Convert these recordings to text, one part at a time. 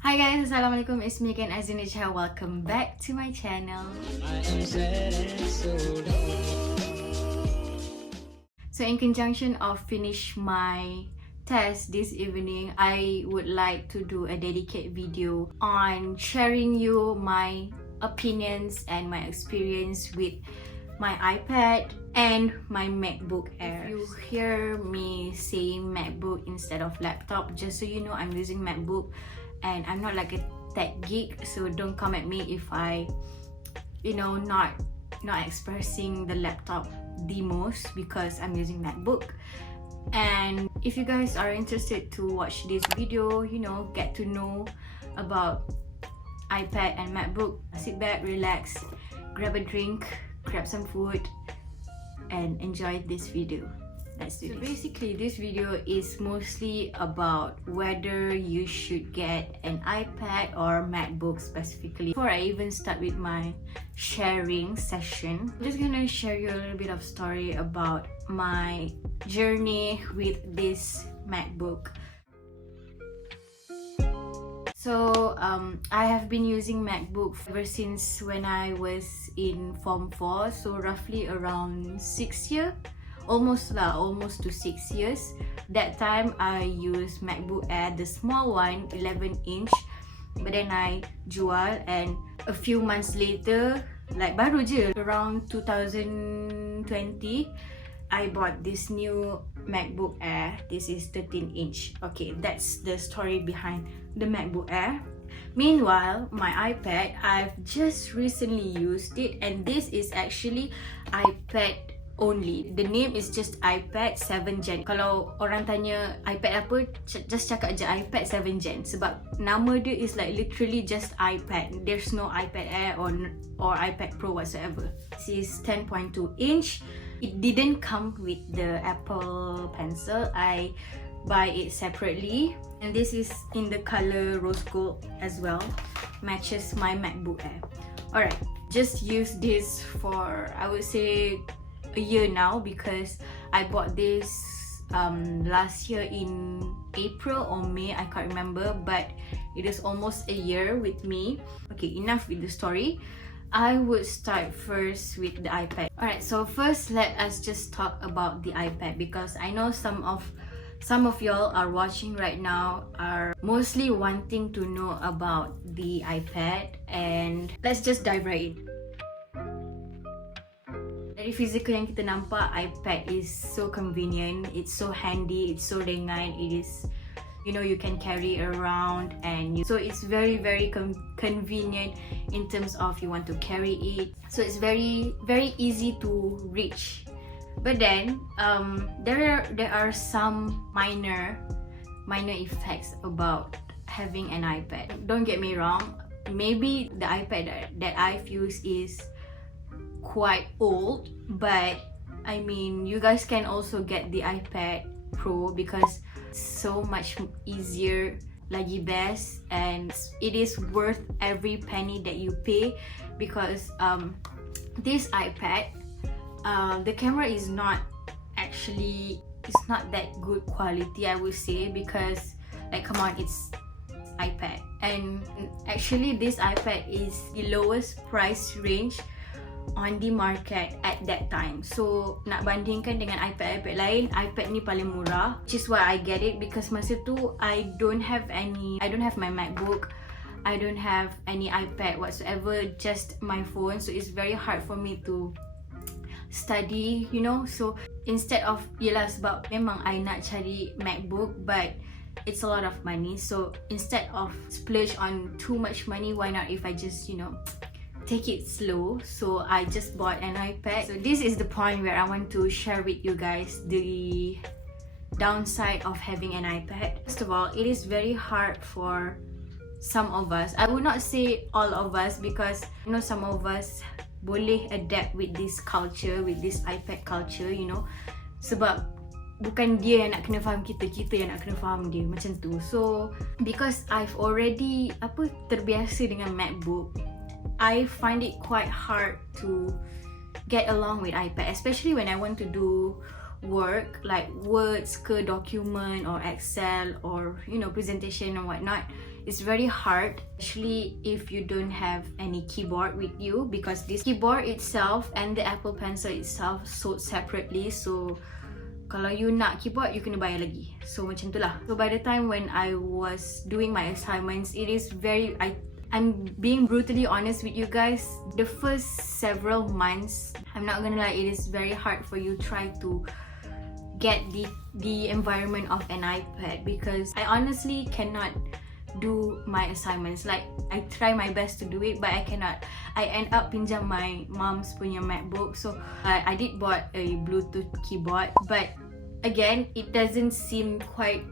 Hi guys, Assalamualaikum. It's me again, AZREENAJIHAH. Welcome back to my channel. So in conjunction of finish my test this evening, I would like to do a dedicated video on sharing you my opinions and my experience with my iPad and my MacBook Air. If you hear me saying MacBook instead of laptop, just so you know, I'm using MacBook and I'm not like a tech geek, so don't come at me if I, not expressing the laptop the most because I'm using MacBook. And if you guys are interested to watch this video, get to know about iPad and MacBook, sit back, relax, grab a drink, grab some food and enjoy this video. Let's do this. Basically, this video is mostly about whether you should get an iPad or MacBook specifically. Before I even start with my sharing session, I'm just gonna share you a little bit of story about my journey with this MacBook. So I have been using MacBook ever since when I was in Form 4, so roughly around 6 years. Almost to 6 years. That time I used MacBook Air, the small one, 11-inch. But then I jual, and a few months later, like baru je, around 2020, I bought this new MacBook Air. This is 13-inch. Okay, that's the story behind the MacBook Air. Meanwhile, my iPad, I've just recently used it, and this is actually iPad only. The name is just iPad 7 Gen. Kalau orang tanya iPad apa, just cakap je iPad 7 Gen. Sebab nama dia is like literally just iPad. There's no iPad Air or iPad Pro whatsoever. This is 10.2 inch. It didn't come with the Apple Pencil. I buy it separately. And this is in the color rose gold as well. Matches my MacBook Air. Alright, just use this for, I would say, a year now, because I bought this last year in April or May, I can't remember, but it is almost a year with me. Okay, enough with the story. I would start first with the iPad. Alright, so first let us just talk about the iPad, because I know some of y'all are watching right now are mostly wanting to know about the iPad, and let's just dive right in. Dari physical yang kita nampak, iPad is so convenient, it's so handy, it's so ringan, it is, you can carry around, and so it's very convenient in terms of you want to carry it. So it's very easy to reach. But then there are some minor effects about having an iPad. Don't get me wrong, maybe the iPad that I've used is quite old, but I mean, you guys can also get the iPad Pro because it's so much easier, lagi best, and it is worth every penny that you pay, because this iPad, the camera is not that good quality, I would say, because like, come on, it's iPad. And actually this iPad is the lowest price range on the market at that time. So nak bandingkan dengan iPad lain, iPad ni paling murah, which is why I get it, because masa tu I don't have my MacBook, I don't have any iPad whatsoever, just my phone. So it's very hard for me to study, so instead of, yelah, sebab memang I nak cari MacBook, but it's a lot of money, so instead of splurge on too much money, why not if I just take it slow. So I just bought an iPad. So this is the point where I want to share with you guys the downside of having an iPad. First of all, it is very hard for some of us. I would not say all of us, because some of us boleh adapt with this culture, with this iPad culture, sebab bukan dia yang nak kena faham kita yang nak kena faham dia, macam tu. So because I've already terbiasa dengan MacBook, I find it quite hard to get along with iPad, especially when I want to do work like words ke document or Excel or presentation or whatnot. it's very hard, especially if you don't have any keyboard with you, because this keyboard itself and the Apple Pencil itself sold separately. So kalau you nak keyboard, you kena bayar lagi. So macam tu lah. So by the time when I was doing my assignments, it is very, I'm being brutally honest with you guys, the first several months, I'm not gonna lie, it is very hard for you try to get the environment of an iPad, because I honestly cannot do my assignments. Like, I try my best to do it, but I cannot. I end up pinjam my mom's punya MacBook. So I did bought a Bluetooth keyboard, but again, it doesn't seem quite,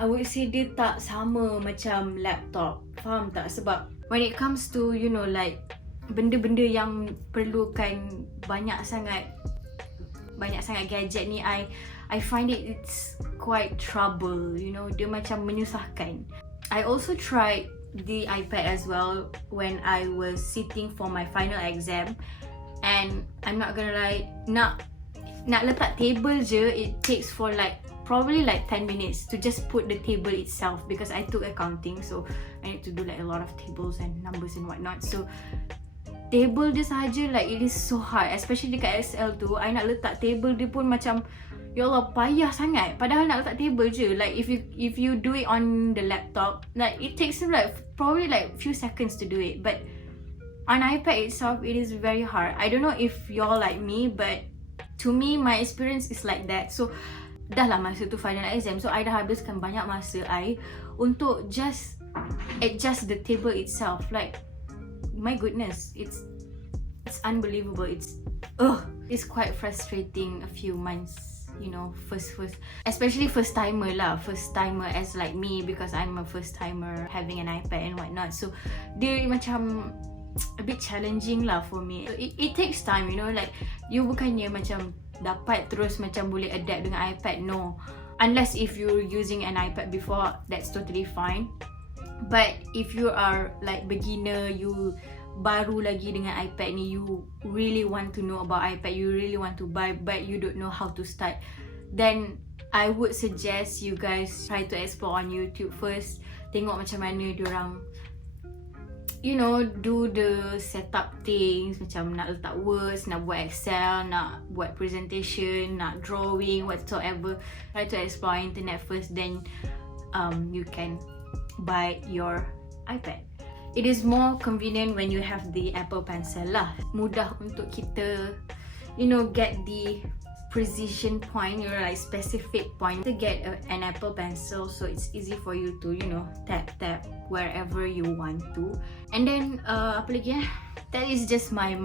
I would say dia tak sama macam laptop. Faham tak? Sebab when it comes to, you know, like benda-benda yang perlukan banyak sangat gadget ni, I find it's quite trouble, you know, dia macam menyusahkan. I also tried the iPad as well when I was sitting for my final exam, and I'm not gonna lie, nak letak table je, it takes for like probably like 10 minutes to just put the table itself, because I took accounting, so I need to do like a lot of tables and numbers and whatnot. So table dia sahaja, like it is so hard, especially dekat SL tu, I nak letak table dia pun macam, ya Allah, payah sangat. Padahal nak letak table je. Like if you do it on the laptop, like it takes like probably like few seconds to do it, but on iPad itself, it is very hard. I don't know if y'all like me, but to me, my experience is like that. So dah lah masa tu final exam, so I dah habiskan banyak masa I untuk just adjust the table itself. Like, my goodness, it's unbelievable. It's quite frustrating a few months, you know, first, especially first timer as like me, because I'm a first timer having an iPad and whatnot. So dia macam a bit challenging lah for me. So it takes time, you know, like you bukannya macam dapat terus macam boleh adapt dengan iPad, no. Unless if you're using an iPad before, that's totally fine. But if you are like beginner, you baru lagi dengan iPad ni, you really want to know about iPad, you really want to buy, but you don't know how to start, then I would suggest you guys try to explore on YouTube first. Tengok macam mana diorang, you know, do the setup things, macam nak letak words, nak buat Excel, nak buat presentation, nak drawing, whatsoever. Try to explore internet first, then you can buy your iPad. It is more convenient when you have the Apple Pencil lah. Mudah untuk kita, you know, get the precision point, you know, like specific point to get an Apple Pencil, so it's easy for you to, you know, tap wherever you want to. And then apa lagi that is just my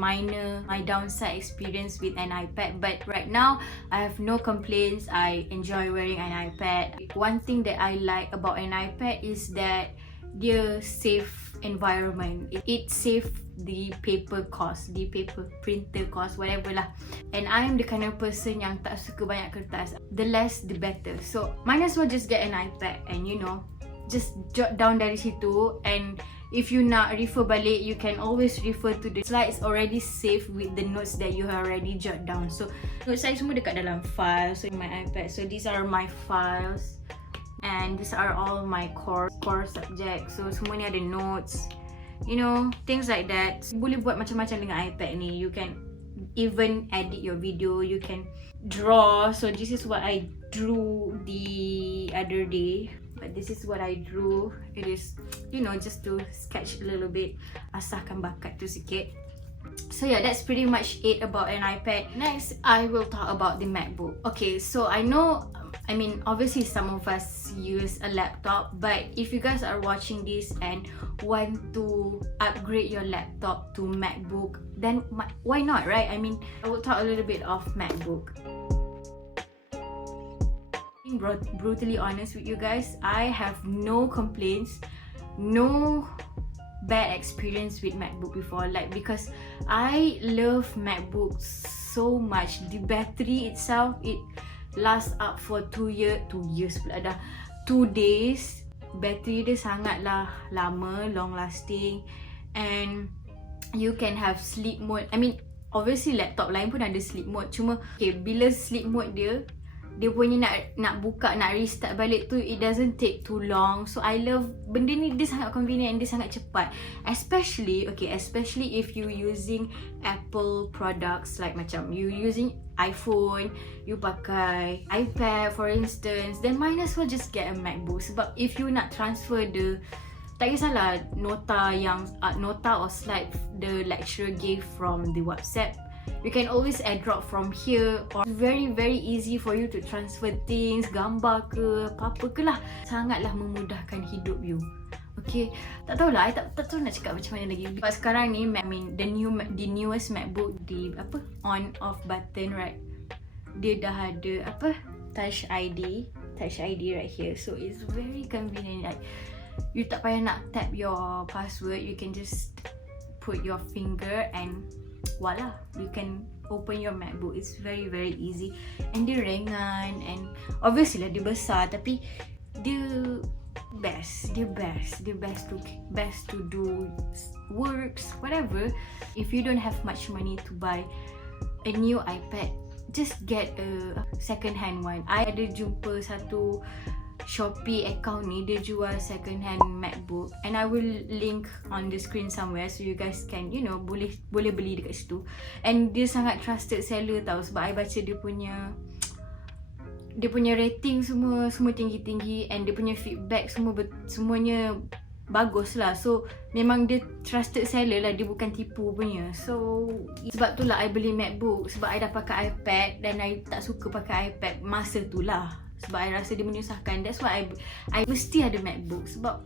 downside experience with an iPad, but right now I have no complaints. I enjoy wearing an iPad. One thing that I like about an iPad is that dia save environment. It save the paper cost, the paper printer cost, whatever lah. And I am the kind of person yang tak suka banyak kertas. The less the better. So might as well just get an iPad and, you know, just jot down dari situ. And if you nak refer balik, you can always refer to the slides already saved with the notes that you have already jot down. So notes saya semua dekat dalam file, so in my iPad. So these are my files, and these are all my core subjects. So semua ni ada notes, you know, things like that. Boleh buat macam-macam dengan iPad ni. You can even edit your video, you can draw. So this is what I drew the other day, but this is what I drew. It is, you know, just to sketch a little bit, asahkan bakat tu sikit. So yeah, that's pretty much it about an iPad. Next, I will talk about the MacBook. Okay, so I know, I mean, obviously some of us use a laptop, but if you guys are watching this and want to upgrade your laptop to MacBook, then why not, right? I mean, I will talk a little bit of MacBook. Being brutally honest with you guys, I have no complaints, no bad experience with MacBook before, like, because I love MacBooks so much. The battery itself, it lasts up for 2 years pula dah. 2 days, battery dia sangatlah lama, long lasting, and you can have sleep mode. I mean, obviously laptop lain pun ada sleep mode, cuma okay, bila sleep mode dia, dia punya nak buka, nak restart balik tu, it doesn't take too long. So I love benda ni, dia sangat convenient, dia sangat cepat. Especially if you using Apple products, like macam you using iPhone, you pakai iPad for instance, then might as well just get a MacBook. Sebab if you nak transfer tak kisahlah nota or slide the lecturer gave from the WhatsApp, you can always airdrop from here, or very easy for you to transfer things, gambar ke apa-apa ke lah. Sangatlah memudahkan hidup you. Okay, tak tahulah, I tak tahu nak cakap macam mana lagi. Sebab sekarang ni, the newest MacBook, the on off button, right, dia dah ada Touch ID right here. So it's very convenient. Like, you tak payah nak tap your password, you can just put your finger and voila, you can open your MacBook. It's very easy, and dia ringan, and obviously lah dia besar, tapi dia best to do works, whatever. If you don't have much money to buy a new iPad, just get a second hand one. I ada jumpa satu Shopee account ni, dia jual second hand MacBook, and I will link on the screen somewhere so you guys can, you know, boleh beli dekat situ. And dia sangat trusted seller tau, sebab I baca dia punya rating semua tinggi-tinggi, and dia punya feedback semuanya bagus lah. So memang dia trusted seller lah, dia bukan tipu punya. So sebab tu lah I beli MacBook, sebab I dah pakai iPad dan I tak suka pakai iPad masa tu lah, sebab I rasa dia menyusahkan. That's why I mesti ada MacBook, sebab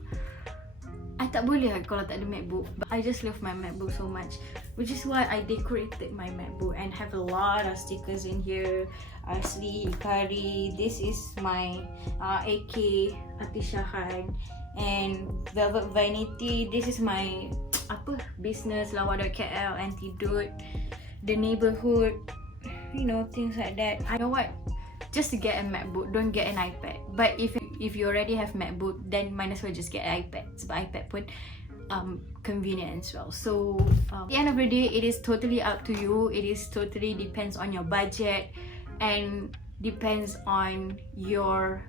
I tak boleh kalau tak ada MacBook. But I just love my MacBook so much, which is why I decorated my MacBook and have a lot of stickers in here. Asli, Ikari, this is my AK Atishahan, and Velvet Vanity, this is my business Lawa.KL, Antidote, The Neighborhood, you know, things like that. I know what, just to get a MacBook, don't get an iPad. But if you already have MacBook, then might as well just get an iPad, sebab iPad pun convenient as well. So at the end of the day, it is totally up to you. It is totally depends on your budget, and depends on your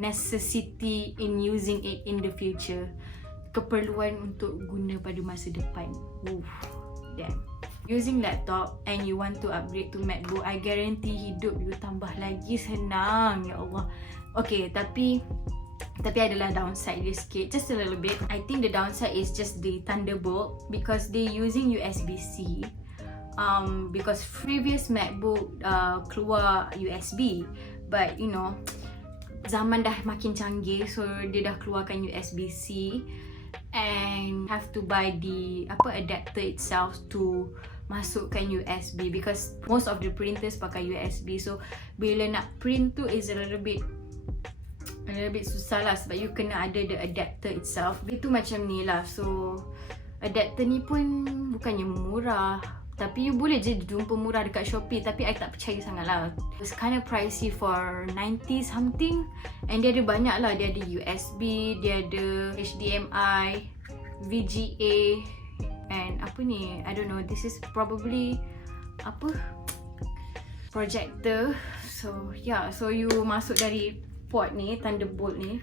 necessity in using it in the future. Keperluan untuk guna pada masa depan. Damn. Using laptop and you want to upgrade to MacBook, I guarantee hidup you tambah lagi senang, ya Allah. Okay, tapi adalah downside dia sikit, just a little bit. I think the downside is just the Thunderbolt, because they using USB-C. Because previous MacBook keluar USB, but you know, zaman dah makin canggih, so dia dah keluarkan USB-C, and have to buy the adapter itself to masukkan USB, because most of the printers pakai USB. So bila nak print tu is a little bit susah lah, sebab you kena ada the adapter itself. Itu macam ni lah. So adapter ni pun bukannya murah, tapi you boleh je jumpa murah dekat Shopee, tapi I tak percaya sangat lah. It's kind of pricey for 90 something, and dia ada banyak lah. Dia ada USB, dia ada HDMI, VGA, and apa ni, I don't know, this is probably projector. So yeah, so you masuk dari port ni, Thunderbolt ni,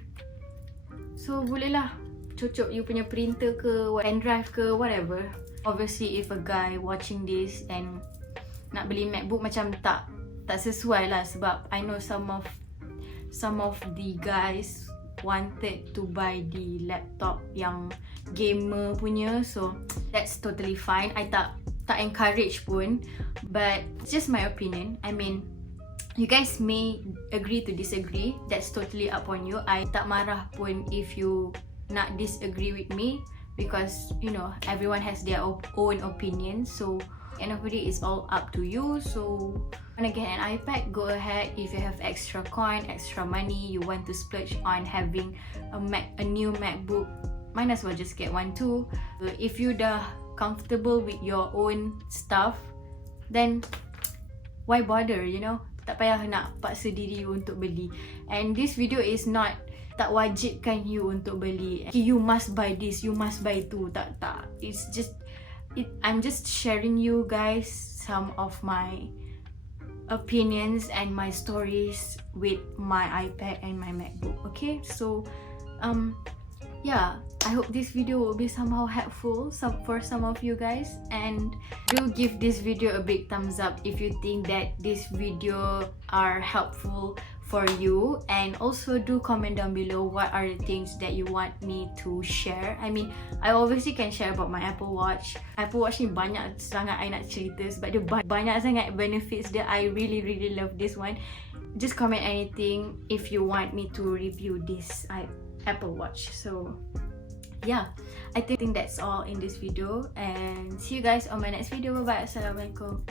so boleh lah cocok you punya printer ke, pen drive ke, whatever. Obviously if a guy watching this and nak beli MacBook, macam tak sesuai lah, sebab I know some of the guys wanted to buy the laptop yang gamer punya. So that's totally fine. I tak encourage pun, but it's just my opinion. I mean, you guys may agree to disagree, that's totally up on you. I tak marah pun if you nak disagree with me, because you know, everyone has their own opinion. So end of the day, it's all up to you. So wanna get an iPad, go ahead. If you have extra coin, extra money, you want to splurge on having a new MacBook, might as well just get one too. If you dah comfortable with your own stuff, then why bother, you know? Tak payah nak paksa diri you untuk beli. And this video is not tak wajibkan you untuk beli. You must buy this, you must buy tu. Tak. It's just I'm just sharing you guys some of my opinions and my stories with my iPad and my MacBook. Okay, so yeah, I hope this video will be somehow helpful for some of you guys, and do give this video a big thumbs up if you think that this video are helpful for you, and also do comment down below what are the things that you want me to share. I mean, I obviously can share about my Apple Watch. Apple Watch ni banyak sangat I nak cerita sebab dia banyak sangat benefits dia. I really love this one. Just comment anything if you want me to review this Apple Watch. So yeah, I think that's all in this video, and see you guys on my next video. Bye bye. Assalamualaikum.